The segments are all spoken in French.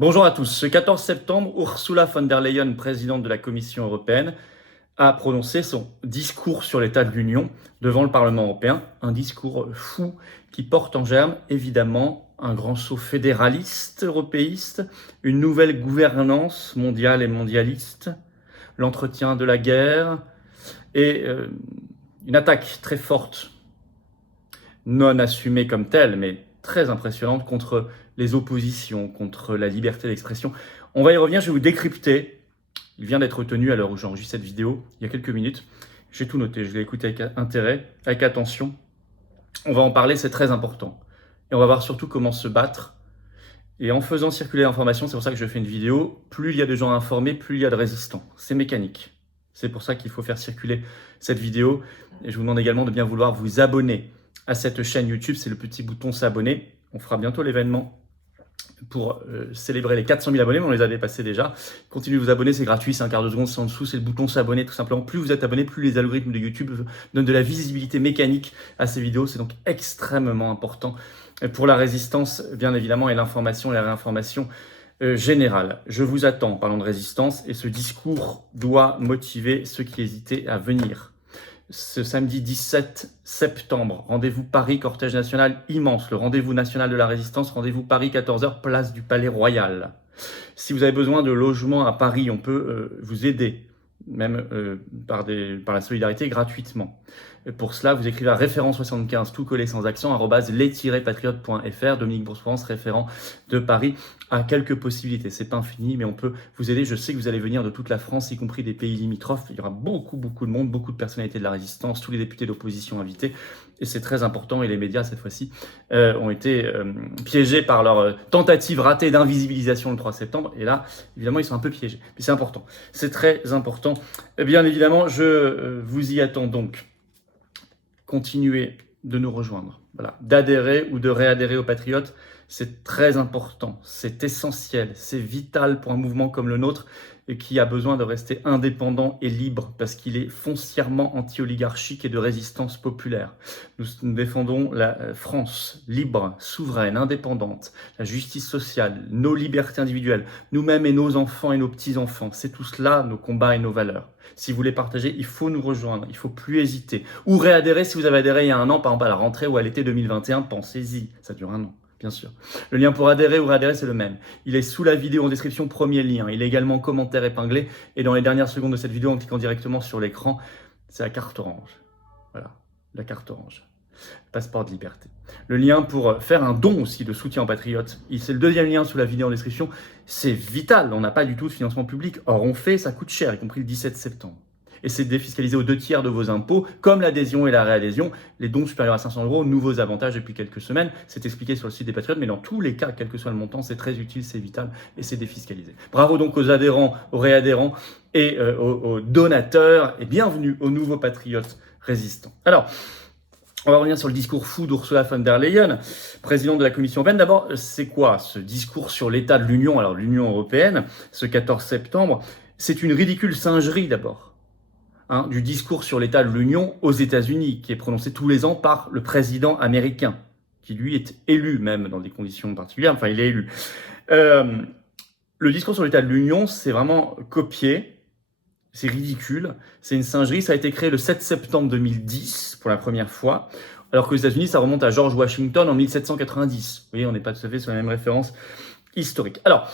Bonjour à tous. Ce 14 septembre, Ursula von der Leyen, présidente de la Commission européenne, a prononcé son discours sur l'état de l'Union devant le Parlement européen. Un discours fou qui porte en germe, évidemment, un grand saut fédéraliste, européiste, une nouvelle gouvernance mondiale et mondialiste, l'entretien de la guerre et une attaque très forte, non assumée comme telle, mais très impressionnante contre les oppositions, contre la liberté d'expression. On va y revenir, je vais vous décrypter. Il vient d'être tenu à l'heure où j'enregistre cette vidéo, il y a quelques minutes. J'ai tout noté, je l'ai écouté avec intérêt, avec attention. On va en parler, c'est très important. Et on va voir surtout comment se battre. Et en faisant circuler l'information, c'est pour ça que je fais une vidéo, plus il y a de gens informés, plus il y a de résistants. C'est mécanique. C'est pour ça qu'il faut faire circuler cette vidéo. Et je vous demande également de bien vouloir vous abonner à cette chaîne YouTube, c'est le petit bouton s'abonner. On fera bientôt l'événement pour célébrer les 400 000 abonnés, mais on les a dépassés déjà. Continuez de vous abonner, c'est gratuit, c'est un quart de seconde, c'est en dessous, c'est le bouton s'abonner tout simplement. Plus vous êtes abonné, plus les algorithmes de YouTube donnent de la visibilité mécanique à ces vidéos. C'est donc extrêmement important pour la résistance, bien évidemment, et l'information et la réinformation générale. Je vous attends en parlant de résistance, et ce discours doit motiver ceux qui hésitaient à venir. Ce samedi 17 septembre, rendez-vous Paris, cortège national immense, le rendez-vous national de la résistance, rendez-vous Paris, 14h, place du Palais Royal. Si vous avez besoin de logement à Paris, on peut vous aider, même par la solidarité, gratuitement. Pour cela, vous écrivez à référent 75, tout collé sans accent, @les-patriotes.fr. Dominique Bourse-Provence, référent de Paris, a quelques possibilités. C'est pas infini, mais on peut vous aider. Je sais que vous allez venir de toute la France, y compris des pays limitrophes. Il y aura beaucoup de monde, beaucoup de personnalités de la résistance, tous les députés d'opposition invités. Et c'est très important. Et les médias, cette fois-ci, ont été piégés par leur tentative ratée d'invisibilisation le 3 septembre. Et là, évidemment, ils sont un peu piégés. Mais c'est important. C'est très important. Et bien évidemment, je vous y attends donc. Continuez de nous rejoindre, voilà, d'adhérer ou de réadhérer aux Patriotes, c'est très important, c'est essentiel, c'est vital pour un mouvement comme le nôtre et qui a besoin de rester indépendant et libre parce qu'il est foncièrement anti-oligarchique et de résistance populaire. Nous défendons la France libre, souveraine, indépendante, la justice sociale, nos libertés individuelles, nous-mêmes et nos enfants et nos petits-enfants. C'est tout cela, nos combats et nos valeurs. Si vous voulez partager, il faut nous rejoindre, il ne faut plus hésiter. Ou réadhérer si vous avez adhéré il y a un an, par exemple à la rentrée ou à l'été 2021, pensez-y, ça dure un an. Bien sûr. Le lien pour adhérer ou réadhérer, c'est le même. Il est sous la vidéo en description, premier lien. Il est également en commentaire épinglé. Et dans les dernières secondes de cette vidéo, en cliquant directement sur l'écran, c'est la carte orange. Voilà, la carte orange. Passeport de liberté. Le lien pour faire un don aussi de soutien aux patriotes. C'est le deuxième lien sous la vidéo en description. C'est vital, on n'a pas du tout de financement public. Or, on fait, ça coûte cher, y compris le 17 septembre. Et c'est défiscalisé aux 2/3 de vos impôts, comme l'adhésion et la réadhésion. Les dons supérieurs à 500 €, nouveaux avantages depuis quelques semaines. C'est expliqué sur le site des Patriotes, mais dans tous les cas, quel que soit le montant, c'est très utile, c'est vital et c'est défiscalisé. Bravo donc aux adhérents, aux réadhérents et aux donateurs et bienvenue aux nouveaux patriotes résistants. Alors, on va revenir sur le discours fou d'Ursula von der Leyen, présidente de la Commission européenne. D'abord, c'est quoi ce discours sur l'état de l'Union, alors l'Union européenne, ce 14 septembre? C'est une ridicule singerie d'abord. Du discours sur l'état de l'Union aux États-Unis, qui est prononcé tous les ans par le président américain, qui lui est élu même dans des conditions particulières, enfin il est élu. Le discours sur l'état de l'Union, c'est vraiment copié, c'est ridicule, c'est une singerie, ça a été créé le 7 septembre 2010 pour la première fois, alors qu'aux États-Unis, ça remonte à George Washington en 1790. Vous voyez, on n'est pas tout à fait sur la même référence historique. Alors,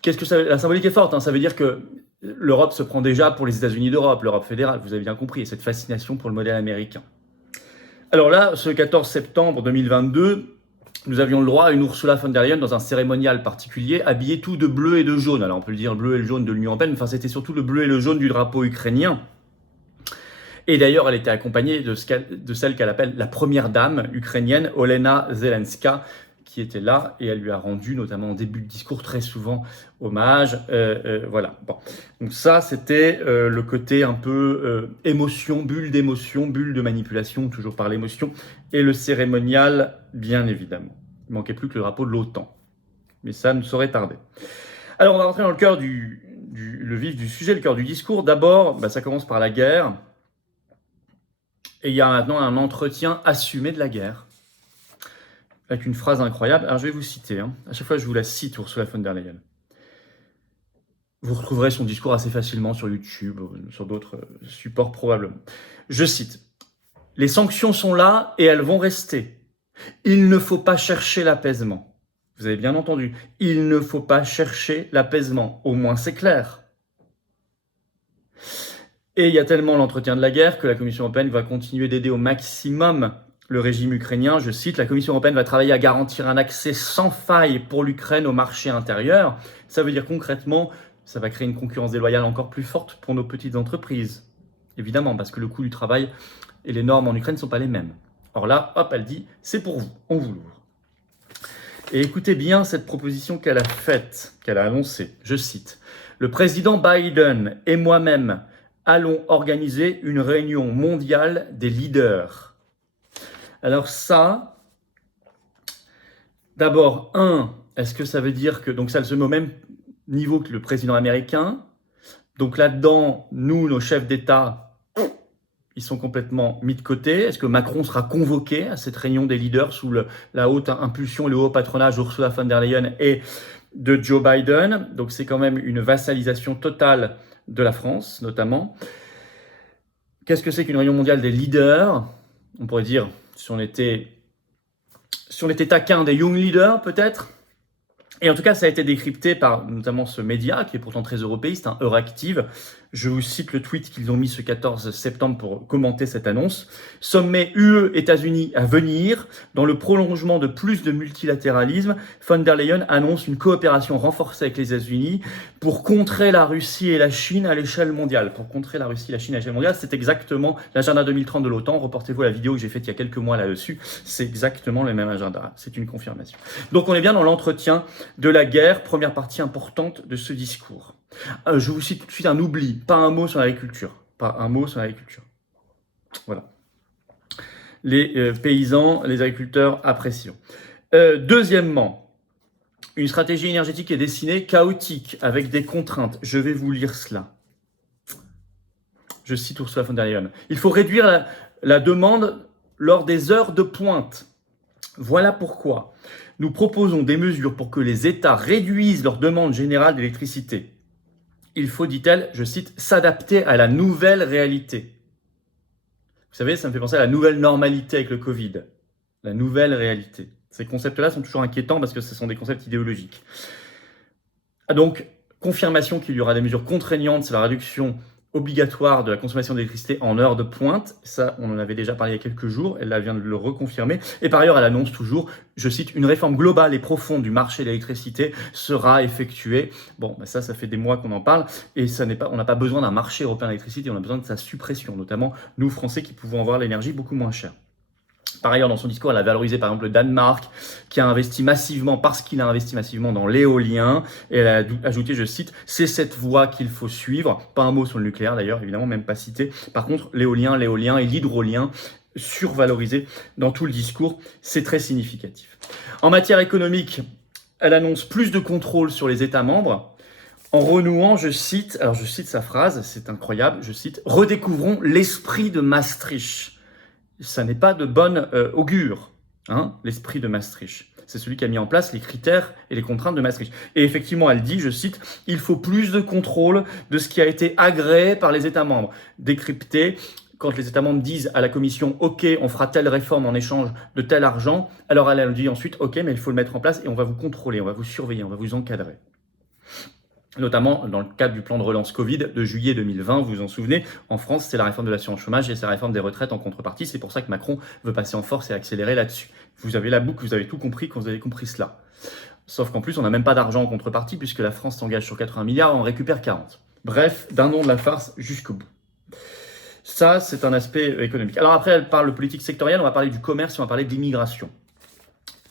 qu'est-ce que ça, la symbolique est forte, ça veut dire que l'Europe se prend déjà pour les États-Unis d'Europe, l'Europe fédérale, vous avez bien compris, et cette fascination pour le modèle américain. Alors là, ce 14 septembre 2022, nous avions le droit à une Ursula von der Leyen dans un cérémonial particulier, habillée tout de bleu et de jaune. Alors on peut le dire bleu et le jaune de l'Union européenne, mais enfin c'était surtout le bleu et le jaune du drapeau ukrainien. Et d'ailleurs, elle était accompagnée de celle qu'elle appelle la première dame ukrainienne, Olena Zelenska, qui était là, et elle lui a rendu, notamment en début de discours, très souvent hommage. Voilà. Bon. Donc ça, c'était le côté un peu émotion, bulle d'émotion, bulle de manipulation, toujours par l'émotion, et le cérémonial, bien évidemment. Il ne manquait plus que le drapeau de l'OTAN. Mais ça ne saurait tarder. Alors, on va rentrer dans le cœur le vif du sujet, le cœur du discours. D'abord, ça commence par la guerre. Et il y a maintenant un entretien assumé de la guerre. avec une phrase incroyable. Alors je vais vous citer, à chaque fois je vous la cite, Ursula von der Leyen. Vous retrouverez son discours assez facilement sur YouTube, sur d'autres supports probablement. Je cite, « Les sanctions sont là et elles vont rester. Il ne faut pas chercher l'apaisement. » Vous avez bien entendu, il ne faut pas chercher l'apaisement, au moins c'est clair. Et il y a tellement l'entretien de la guerre que la Commission européenne va continuer d'aider au maximum le régime ukrainien. Je cite, « La Commission européenne va travailler à garantir un accès sans faille pour l'Ukraine au marché intérieur. » Ça veut dire concrètement, ça va créer une concurrence déloyale encore plus forte pour nos petites entreprises. Évidemment, parce que le coût du travail et les normes en Ukraine ne sont pas les mêmes. Or là, hop, elle dit, c'est pour vous, on vous l'ouvre. Et écoutez bien cette proposition qu'elle a faite, qu'elle a annoncée. Je cite, « Le président Biden et moi-même allons organiser une réunion mondiale des leaders. » Alors ça, d'abord, est-ce que ça veut dire que, donc ça se met au même niveau que le président américain, donc là-dedans, nous, nos chefs d'État, ils sont complètement mis de côté. Est-ce que Macron sera convoqué à cette réunion des leaders sous la haute impulsion, le haut patronage d'Ursula von der Leyen et de Joe Biden? Donc c'est quand même une vassalisation totale de la France, notamment. Qu'est-ce que c'est qu'une réunion mondiale des leaders? On pourrait dire, si on était taquin, des young leaders peut-être. Et en tout cas, ça a été décrypté par notamment ce média, qui est pourtant très européiste, Euractiv. Je vous cite le tweet qu'ils ont mis ce 14 septembre pour commenter cette annonce. « Sommet UE-États-Unis à venir. Dans le prolongement de plus de multilatéralisme, von der Leyen annonce une coopération renforcée avec les États-Unis pour contrer la Russie et la Chine à l'échelle mondiale. » Pour contrer la Russie et la Chine à l'échelle mondiale, c'est exactement l'agenda 2030 de l'OTAN. Reportez-vous à la vidéo que j'ai faite il y a quelques mois là-dessus. C'est exactement le même agenda. C'est une confirmation. Donc on est bien dans l'entretien de la guerre, première partie importante de ce discours. Je vous cite tout de suite un oubli, pas un mot sur l'agriculture. Pas un mot sur l'agriculture. Voilà. Les paysans, les agriculteurs apprécient. Deuxièmement, une stratégie énergétique est dessinée chaotique, avec des contraintes. Je vais vous lire cela. Je cite Ursula von der Leyen. « Il faut réduire la demande lors des heures de pointe. Voilà pourquoi nous proposons des mesures pour que les États réduisent leur demande générale d'électricité. Il faut, dit-elle, je cite, s'adapter à la nouvelle réalité. » Vous savez, ça me fait penser à la nouvelle normalité avec le Covid. La nouvelle réalité. Ces concepts-là sont toujours inquiétants parce que ce sont des concepts idéologiques. Donc, confirmation qu'il y aura des mesures contraignantes, c'est la réduction obligatoire de la consommation d'électricité en heure de pointe. Ça, on en avait déjà parlé il y a quelques jours. Elle vient de le reconfirmer. Et par ailleurs, elle annonce toujours, je cite, une réforme globale et profonde du marché de l'électricité sera effectuée. Bon, ça fait des mois qu'on en parle. Et on n'a pas besoin d'un marché européen d'électricité. On a besoin de sa suppression, notamment nous, Français, qui pouvons avoir l'énergie beaucoup moins chère. Par ailleurs, dans son discours, elle a valorisé par exemple le Danemark, qui a investi massivement, parce qu'il a investi massivement dans l'éolien. Et elle a ajouté, je cite, « C'est cette voie qu'il faut suivre ». Pas un mot sur le nucléaire d'ailleurs, évidemment, même pas cité. Par contre, l'éolien et l'hydrolien, survalorisés dans tout le discours, c'est très significatif. En matière économique, elle annonce plus de contrôle sur les États membres, en renouant, je cite sa phrase, c'est incroyable, je cite, « Redécouvrons l'esprit de Maastricht ». Ça n'est pas de bonne augure, l'esprit de Maastricht. C'est celui qui a mis en place les critères et les contraintes de Maastricht. Et effectivement, elle dit, je cite, « Il faut plus de contrôle de ce qui a été agréé par les États membres. » Décrypté, quand les États membres disent à la Commission, « Ok, on fera telle réforme en échange de tel argent », alors elle dit ensuite, « Ok, mais il faut le mettre en place et on va vous contrôler, on va vous surveiller, on va vous encadrer. » Notamment dans le cadre du plan de relance Covid de juillet 2020, vous vous en souvenez, en France, c'est la réforme de l'assurance chômage et c'est la réforme des retraites en contrepartie. C'est pour ça que Macron veut passer en force et accélérer là-dessus. Vous avez la boucle, vous avez tout compris quand vous avez compris cela. Sauf qu'en plus, on n'a même pas d'argent en contrepartie puisque la France s'engage sur 80 milliards et on récupère 40. Bref, d'un nom de la farce jusqu'au bout. Ça, c'est un aspect économique. Alors après, elle parle de politique sectorielle, on va parler du commerce et on va parler de l'immigration.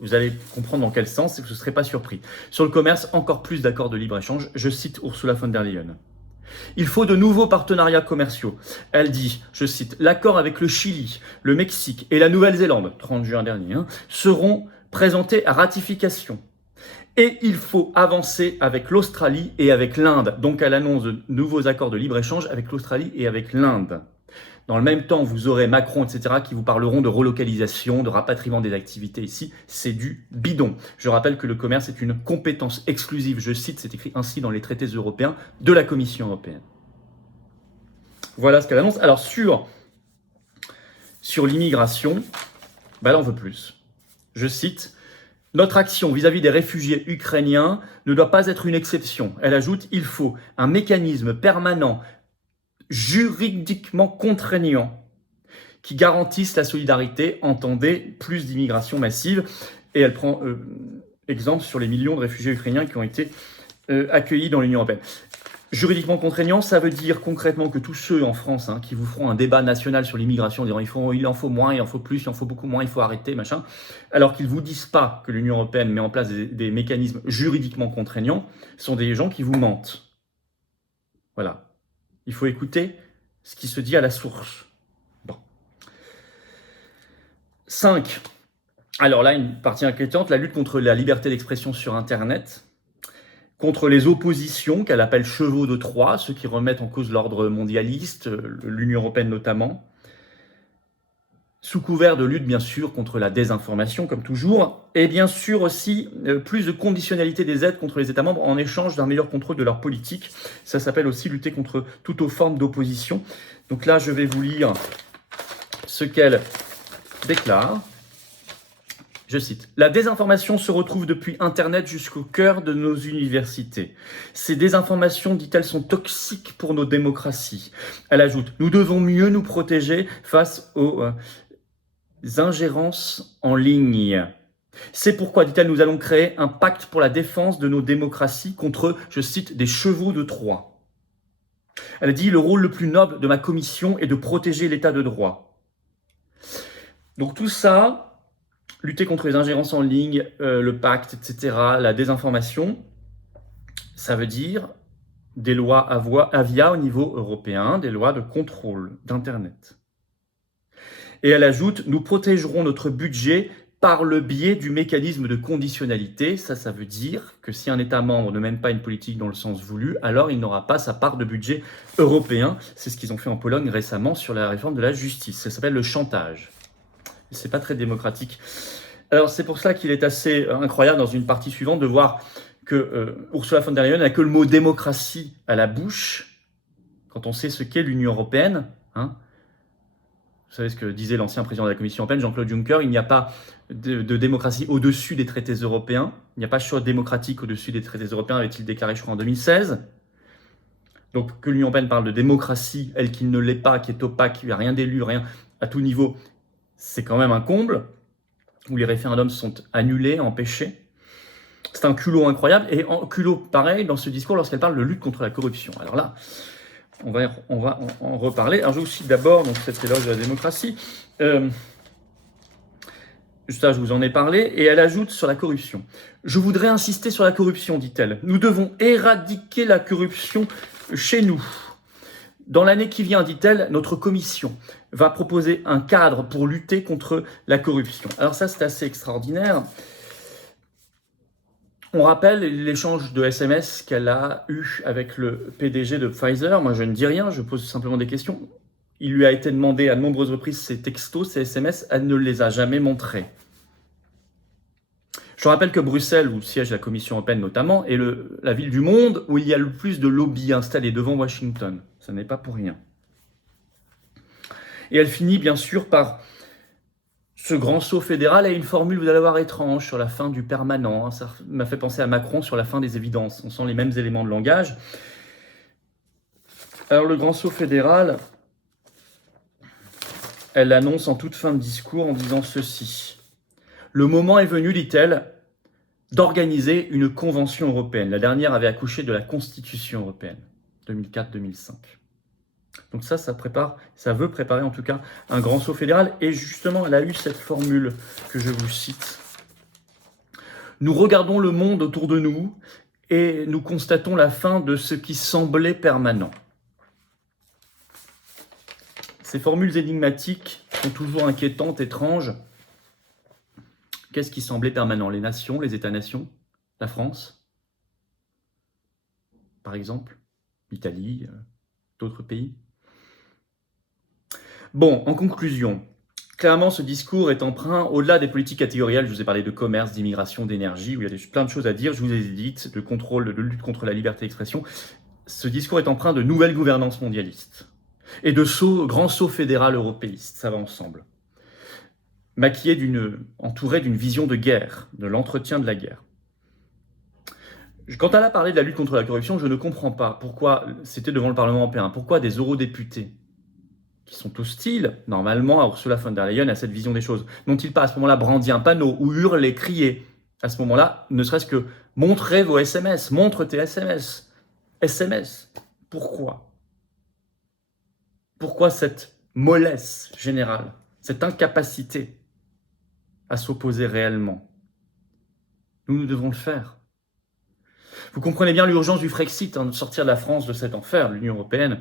Vous allez comprendre dans quel sens et vous ne serez pas surpris. Sur le commerce, encore plus d'accords de libre-échange. Je cite Ursula von der Leyen. « Il faut de nouveaux partenariats commerciaux. » Elle dit, je cite, « L'accord avec le Chili, le Mexique et la Nouvelle-Zélande, 30 juin dernier, seront présentés à ratification. Et il faut avancer avec l'Australie et avec l'Inde. » Donc elle annonce de nouveaux accords de libre-échange avec l'Australie et avec l'Inde. Dans le même temps, vous aurez Macron, etc., qui vous parleront de relocalisation, de rapatriement des activités ici. C'est du bidon. Je rappelle que le commerce est une compétence exclusive, je cite, c'est écrit ainsi dans les traités européens, de la Commission européenne. Voilà ce qu'elle annonce. Alors sur l'immigration, là on veut plus. Je cite, « Notre action vis-à-vis des réfugiés ukrainiens ne doit pas être une exception. » Elle ajoute, « Il faut un mécanisme permanent, juridiquement contraignant, qui garantisse la solidarité, entendez plus d'immigration massive. » Et elle prend exemple sur les millions de réfugiés ukrainiens qui ont été accueillis dans l'Union européenne. Juridiquement contraignant, ça veut dire concrètement que tous ceux en France qui vous feront un débat national sur l'immigration, en disant il en faut moins, il en faut plus, il en faut beaucoup moins, il faut arrêter, machin, alors qu'ils ne vous disent pas que l'Union européenne met en place des mécanismes juridiquement contraignants, sont des gens qui vous mentent. Voilà. Il faut écouter ce qui se dit à la source. Bon. 5. Alors là, une partie inquiétante, la lutte contre la liberté d'expression sur Internet, contre les oppositions qu'elle appelle chevaux de Troie, ceux qui remettent en cause l'ordre mondialiste, l'Union européenne notamment, sous couvert de lutte bien sûr contre la désinformation comme toujours, et bien sûr aussi plus de conditionnalité des aides contre les États membres en échange d'un meilleur contrôle de leur politique. Ça s'appelle aussi lutter contre toute autre forme d'opposition. Donc là je vais vous lire ce qu'elle déclare. Je cite, « La désinformation se retrouve depuis Internet jusqu'au cœur de nos universités. Ces désinformations, dit-elle, sont toxiques pour nos démocraties. » Elle ajoute, « Nous devons mieux nous protéger face aux ingérences en ligne. C'est pourquoi, dit-elle, nous allons créer un pacte pour la défense de nos démocraties contre, je cite, des chevaux de Troie. » Elle dit, « Le rôle le plus noble de ma commission est de protéger l'état de droit. » Donc tout ça, lutter contre les ingérences en ligne, le pacte, etc., la désinformation, ça veut dire des lois AVIA au niveau européen, des lois de contrôle d'Internet. Et elle ajoute, nous protégerons notre budget par le biais du mécanisme de conditionnalité. Ça veut dire que si un État membre ne mène pas une politique dans le sens voulu, alors il n'aura pas sa part de budget européen. C'est ce qu'ils ont fait en Pologne récemment sur la réforme de la justice. Ça s'appelle le chantage. C'est pas très démocratique. Alors c'est pour ça qu'il est assez incroyable dans une partie suivante de voir que Ursula von der Leyen n'a que le mot démocratie à la bouche quand on sait ce qu'est l'Union européenne. Vous savez ce que disait l'ancien président de la Commission européenne, Jean-Claude Juncker, il n'y a pas de démocratie au-dessus des traités européens, il n'y a pas de choix démocratique au-dessus des traités européens, avait-il déclaré je crois en 2016. Donc que l'Union européenne parle de démocratie, elle qui ne l'est pas, qui est opaque, il n'y a rien d'élu, rien à tout niveau, c'est quand même un comble, où les référendums sont annulés, empêchés. C'est un culot incroyable, et en culot pareil dans ce discours lorsqu'elle parle de lutte contre la corruption. Alors là, on va en reparler. Alors je vous cite d'abord cet éloge de la démocratie. Ça, je vous en ai parlé, et elle ajoute sur la corruption. « Je voudrais insister sur la corruption, dit-elle. Nous devons éradiquer la corruption chez nous. Dans l'année qui vient, dit-elle, notre commission va proposer un cadre pour lutter contre la corruption. » Alors ça, c'est assez extraordinaire. On rappelle l'échange de SMS qu'elle a eu avec le PDG de Pfizer. Moi, je ne dis rien, je pose simplement des questions. Il lui a été demandé à de nombreuses reprises ses textos, ses SMS, elle ne les a jamais montrés. Je rappelle que Bruxelles, où siège la Commission européenne notamment, est la ville du monde où il y a le plus de lobbies installés devant Washington. Ce n'est pas pour rien. Et elle finit bien sûr par ce grand saut fédéral et une formule, vous allez voir, étrange sur la fin du permanent. Ça m'a fait penser à Macron sur la fin des évidences. On sent les mêmes éléments de langage. Alors le grand saut fédéral, elle l'annonce en toute fin de discours en disant ceci. « Le moment est venu, dit-elle, d'organiser une convention européenne. » La dernière avait accouché de la Constitution européenne, 2004-2005. Donc ça veut préparer en tout cas un grand saut fédéral. Et justement, elle a eu cette formule que je vous cite. « Nous regardons le monde autour de nous et nous constatons la fin de ce qui semblait permanent. » Ces formules énigmatiques sont toujours inquiétantes, étranges. Qu'est-ce qui semblait permanent? Les nations, les États-nations, la France, par exemple, l'Italie, d'autres pays. Bon, en conclusion, clairement, ce discours est empreint, au-delà des politiques catégorielles, je vous ai parlé de commerce, d'immigration, d'énergie, où il y a plein de choses à dire, je vous ai dit, de lutte contre la liberté d'expression. Ce discours est empreint de nouvelles gouvernances mondialistes et de grands sauts fédéral européistes, ça va ensemble. Entouré d'une vision de guerre, de l'entretien de la guerre. Quand elle a parlé de la lutte contre la corruption, je ne comprends pas pourquoi c'était devant le Parlement européen, pourquoi des eurodéputés qui sont hostiles, normalement, à Ursula von der Leyen, à cette vision des choses, n'ont-ils pas à ce moment-là brandi un panneau ou hurlé, crié, à ce moment-là, ne serait-ce que montrez vos SMS, montre tes SMS. SMS. Pourquoi ? Pourquoi cette mollesse générale, cette incapacité à s'opposer réellement ? Nous devons le faire. Vous comprenez bien l'urgence du Frexit, de sortir la France de cet enfer, l'Union européenne.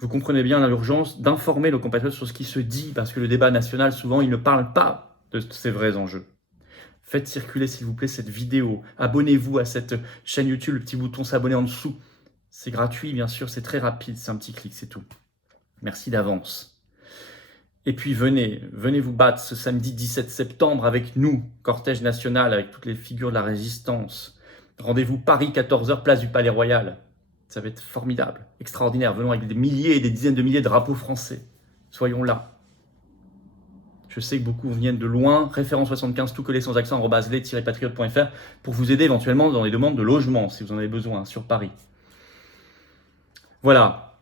Vous comprenez bien l'urgence d'informer nos compatriotes sur ce qui se dit, parce que le débat national, souvent, il ne parle pas de ces vrais enjeux. Faites circuler, s'il vous plaît, cette vidéo. Abonnez-vous à cette chaîne YouTube, le petit bouton s'abonner en dessous. C'est gratuit, bien sûr, c'est très rapide, c'est un petit clic, c'est tout. Merci d'avance. Et puis venez vous battre ce samedi 17 septembre avec nous, cortège national, avec toutes les figures de la résistance. Rendez-vous Paris, 14h, place du Palais Royal. Ça va être formidable, extraordinaire. Venons avec des milliers et des dizaines de milliers de drapeaux français. Soyons là. Je sais que beaucoup viennent de loin. Référence 75, tout collé sans accent, @les-patriotes.fr pour vous aider éventuellement dans les demandes de logement, si vous en avez besoin, sur Paris. Voilà.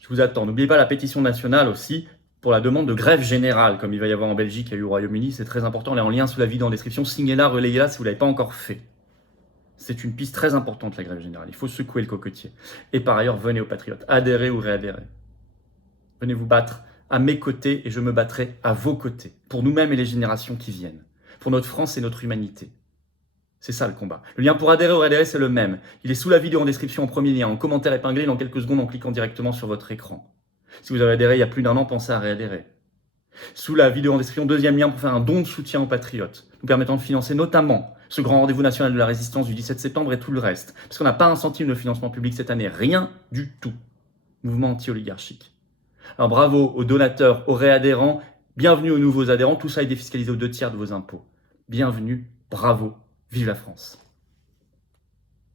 Je vous attends. N'oubliez pas la pétition nationale aussi pour la demande de grève générale, comme il va y avoir en Belgique et au Royaume-Uni. C'est très important. Elle est en lien sous la vidéo en description. Signez-la, relayez-la si vous ne l'avez pas encore fait. C'est une piste très importante, la grève générale. Il faut secouer le cocotier. Et par ailleurs, venez aux Patriotes. Adhérez ou réadhérez. Venez vous battre à mes côtés et je me battrai à vos côtés. Pour nous-mêmes et les générations qui viennent. Pour notre France et notre humanité. C'est ça le combat. Le lien pour adhérer ou réadhérer, c'est le même. Il est sous la vidéo en description en premier lien, en commentaire épinglé dans quelques secondes en cliquant directement sur votre écran. Si vous avez adhéré il y a plus d'1 an, pensez à réadhérer. Sous la vidéo en description, deuxième lien pour faire un don de soutien aux Patriotes, nous permettant de financer notamment ce grand rendez-vous national de la résistance du 17 septembre et tout le reste. Parce qu'on n'a pas un centime de financement public cette année, rien du tout. Mouvement anti-oligarchique. Alors bravo aux donateurs, aux réadhérents, bienvenue aux nouveaux adhérents, tout ça est défiscalisé aux 2/3 de vos impôts. Bienvenue, bravo, vive la France.